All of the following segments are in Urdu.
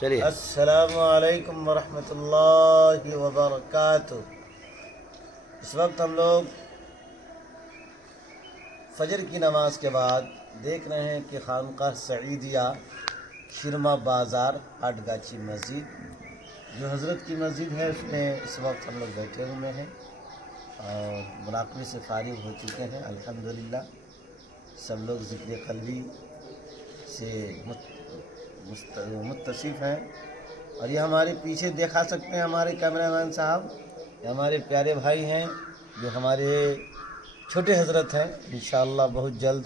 چلیے السلام علیکم ورحمۃ اللہ وبرکاتہ۔ اس وقت ہم لوگ فجر کی نماز کے بعد دیکھ رہے ہیں کہ خانقاہ سعیدیہ کھرما بازار آٹھ گاچھی مسجد جو حضرت کی مسجد ہے اس میں اس وقت ہم لوگ بیٹھے ہوئے ہیں اور مراقبے سے فارغ ہو چکے ہیں الحمدللہ۔ سب لوگ ذکر قلبی سے متصف ہیں، اور یہ ہمارے پیچھے دیکھا سکتے ہیں ہمارے کیمرہ مین صاحب، یہ ہمارے پیارے بھائی ہیں جو ہمارے چھوٹے حضرت ہیں۔ انشاءاللہ بہت جلد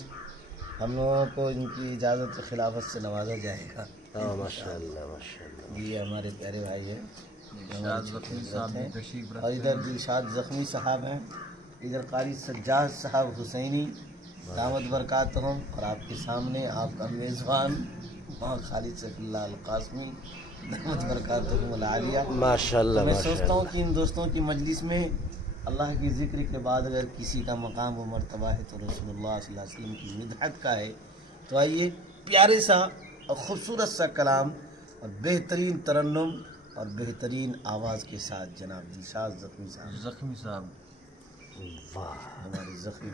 ہم لوگوں کو ان کی اجازت و خلافت سے نوازا جائے گا۔ ماشاء اللہ ماشاء اللہ۔ یہ ہمارے پیارے بھائی ہیں، ہمارے چھوٹے حضرت ہیں، اور ادھر دلشاد زخمی صاحب ہیں، ادھر قاری سجاد صاحب حسینی دعوت برکاتہم، اور آپ کے سامنے آپ کا میزبان وہاں خالد سیف اللہ القاسمی دعوت برکاتہم العالیہ۔ ماشاء اللہ میں ماشاء سوچتا ہوں اللہ۔ کہ ان دوستوں کی مجلس میں اللہ کی ذکر کے بعد اگر کسی کا مقام و مرتبہ ہے تو رسول اللہ صلی اللہ علیہ وسلم کی مدحت کا ہے۔ تو آئیے پیارے سا اور خوبصورت سا کلام اور بہترین ترنم اور بہترین آواز کے ساتھ جناب دلشاد زخمی صاحب واہ، ہمارے زخمی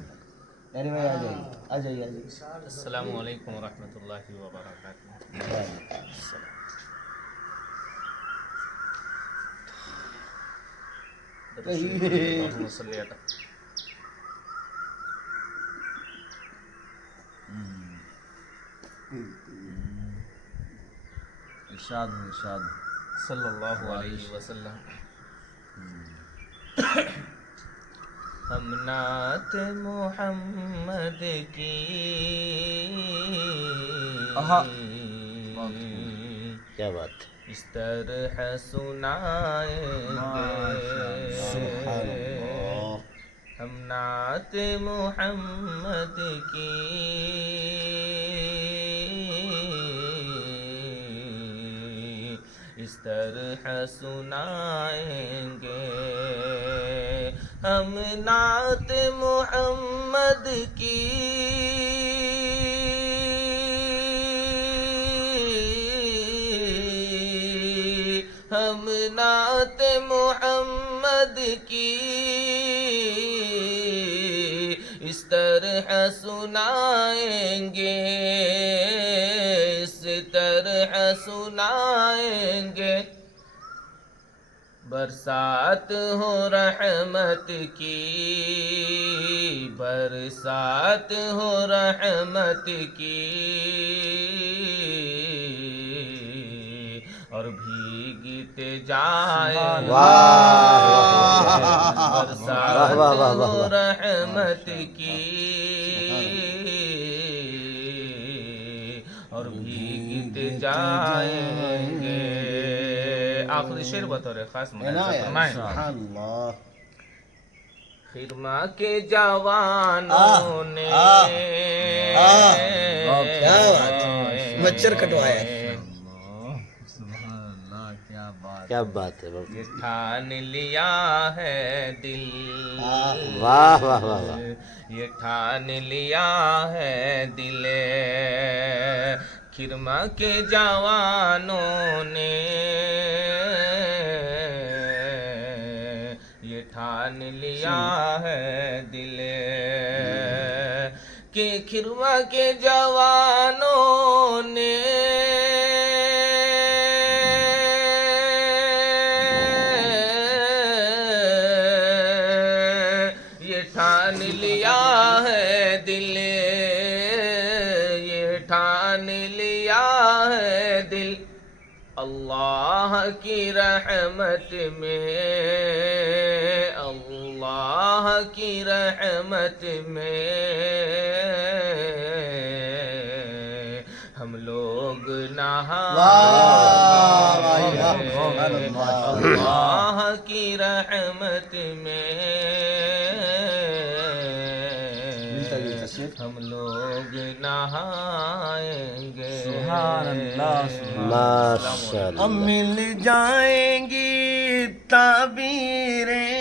یعنی بھائی آ جائیے آ جائیے آ جائیے۔ السلام علیکم ورحمۃ اللہ وبرکاتہ۔ وعلیکم السلام۔ اللہم صلی علی ارشاد ارشاد صلی اللہ علیہ وسلم۔ ہم نعت محمد کی کیا بات ہے۔ اس طرح سنائیں گے، سبحان اللہ۔ ہم نعت محمد کی اس طرح سنائیں گے، ہم نعت محمد کی ہم نعت محمد کی اس طرح سنائیں گے، اس طرح سنائیں گے، برسات ہو رحمت کی، برسات ہو رحمت کی، اور بھیگتے جائیں برسات ہو رحمت کی، اور بھیگتے جائیں گے۔ آخری شعر بطور خاص منعقد فرمائیں۔ سبحان اللہ۔ خرما کے جوانوں نے کیا بات ہے، مچھر کٹوایا ہے۔ کیا بات ہے۔ یہ ٹھان لیا ہے دل، واہ واہ واہ واہ۔ یہ ٹھان لیا ہے دل خرما کے جوانوں نے، یہ ٹھان لیا ہے دل کہ خرما کے جوانوں نے یہ ٹھان لیا ہے دل، یہ ٹھان لیا ہے دل اللہ کی رحمت میں، اللہ کی رحمت میں ہم لوگ نہائیں گے، اللہ کی رحمت میں ہم لوگ نہائیں گے۔ سبحان اللہ۔ ماشاء اللہ۔ اب مل جائیں گی تعبیریں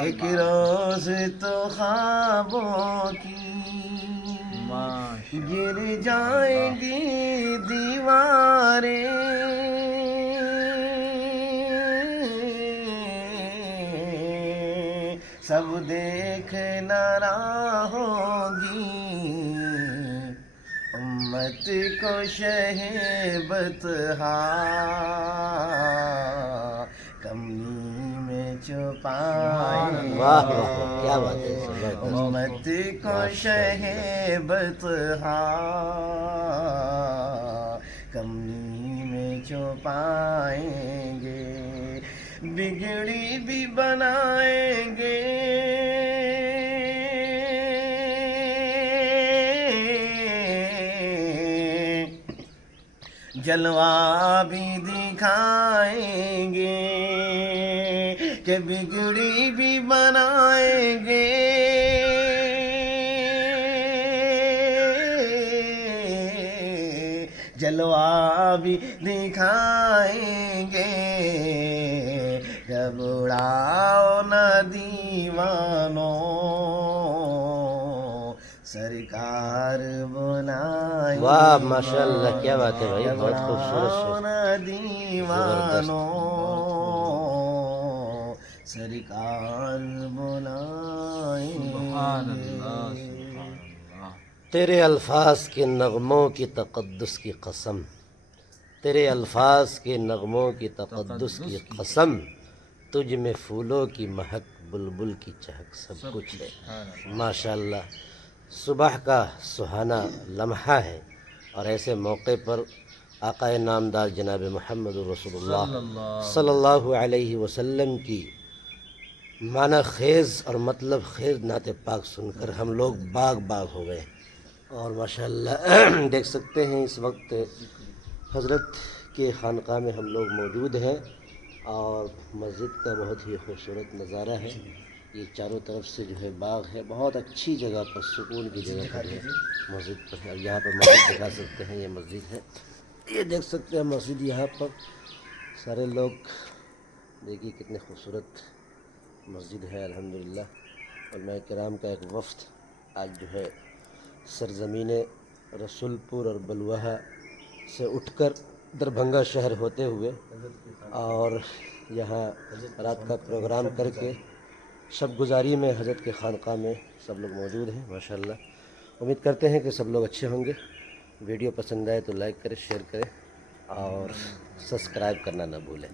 ایک روز تو خوابوں کی گر جائیں گی دیواریں، سب دیکھ نہ رہا ہوگی امت کو شہ بطحا، کمنی میں چھپائیں واہ واہ واہ، کیا بات ہے، زبردست۔ امت کو شہ بطحا، کمنی میں چھپائیں گے، بگڑی بھی بنائیں گے، جلوہ بھی دکھائیں گے، کہ بگڑی بھی بنائیں گے، جلوہ بھی دکھائیں گے، گھبراؤ نہ دیوانوں سرکار بلائیں گے، واہ ماشاء اللہ، کیا بات ہے بھائی، بہت خوبصورت گھبراؤ شعر، نہ دیوانوں سرکار بلائیں گے۔ تیرے الفاظ کے نغموں کی تقدس کی قسم، تیرے الفاظ کے نغموں کی تقدس کی قسم، تجھ میں پھولوں کی مہک، بلبل کی چہک، سب کچھ ہے۔ ماشاءاللہ، صبح کا سہانا لمحہ ہے، اور ایسے موقع پر آقا نامدار جناب محمد رسول اللہ صلی اللہ علیہ وسلم کی معنی خیز اور مطلب خیز نعت پاک سن کر ہم لوگ باغ باغ ہو گئے، اور ماشاءاللہ دیکھ سکتے ہیں اس وقت حضرت کے خانقاہ میں ہم لوگ موجود ہیں، اور مسجد کا بہت ہی خوبصورت نظارہ ہے، یہ چاروں طرف سے جو ہے باغ ہے، بہت اچھی جگہ پر، سکون کی جگہ پر ہے مسجد پر، اور یہاں پر مسجد دکھا سکتے ہیں، یہ مسجد ہے، یہ دیکھ سکتے ہیں مسجد، یہاں پر سارے لوگ، دیکھیے کتنے خوبصورت مسجد ہے الحمدللہ۔ علماء کرام کا ایک وفد آج جو ہے سرزمین رسول پور اور بلوہا سے اٹھ کر دربھنگہ شہر ہوتے ہوئے اور یہاں رات کا پروگرام کر کے شب گزاری میں حضرت کے خانقاہ میں سب لوگ موجود ہیں ماشاءاللہ۔ امید کرتے ہیں کہ سب لوگ اچھے ہوں گے، ویڈیو پسند آئے تو لائک کریں، شیئر کریں، اور سبسکرائب کرنا نہ بھولیں۔